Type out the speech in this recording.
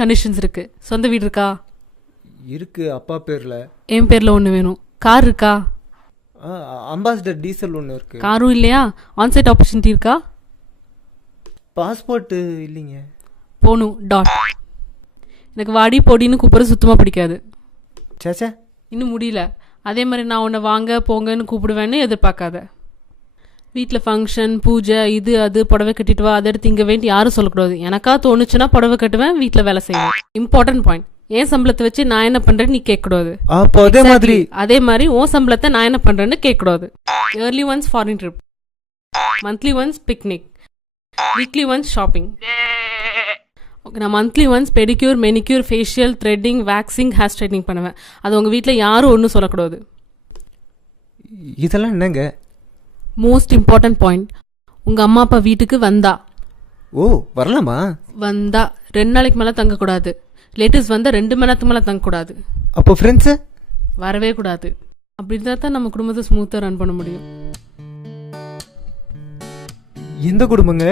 Conditions இருக்குது. சொந்த வீடு இருக்கா? இருக்கு, அப்பா பேரில். என் பேரில் ஒன்று வேணும். கார் இருக்கா? அம்பாசிடர் டீசல் ஒன்று இருக்கு. காரும் இல்லையா? ஆன்சைட் ஆப்பர்ச்சுனிட்டி இருக்கா? பாஸ்போர்ட்டு இல்லைங்க. போகணும் டாட். எனக்கு வாடி பொடின்னு கூப்பிட்றது சுத்தமாக பிடிக்காது. சேச்சே, இன்னும் முடியல. அதே மாதிரி நான் உன்னை வாங்க போங்கன்னு கூப்பிடுவேன்னு எதிர்பார்க்காத. வீட்டில் ஃபங்க்ஷன் பூஜை இது அது புடவை கட்டிட்டு வா அதை எடுத்து இங்கே வேண்டி யாரும் சொல்லக்கூடாது. எனக்கா தோணுச்சுன்னா புடவை கட்டுவேன், வீட்டில் வேலை செய்வேன். Important point. என் சம்பளத்தை வச்சு நான் என்ன பண்ணுறேன்னு நீ கேட்கக்கூடாது. அதே மாதிரி உன் சம்பளத்தை நான் என்ன பண்ணுறேன்னு கேட்கக்கூடாது. Yearly once foreign trip, monthly once picnic, weekly once shopping. Okay, நான் monthly once pedicure manicure facial threading waxing hair straightening பண்ணுவேன். அது உங்கள் வீட்டில் யாரும் ஒன்றும் சொல்லக்கூடாது. இதெல்லாம் என்னங்க? Most important point. உங்கள் அம்மா அப்பா வீட்டுக்கு வந்தா. ஓ, வரலாமா? வந்தா 2 நாளைக்கு மேலே தங்கக்கூடாது. லேட்டஸ்ட் வந்தால் 2 மணி நேரத்துக்கு மேலே தங்கக்கூடாது. அப்போ ஃப்ரெண்ட்ஸு வரவே கூடாது. அப்படி இருந்தால் தான் நம்ம குடும்பத்தை ஸ்மூத்தாக ரன் பண்ண முடியும். எந்த குடும்பங்க?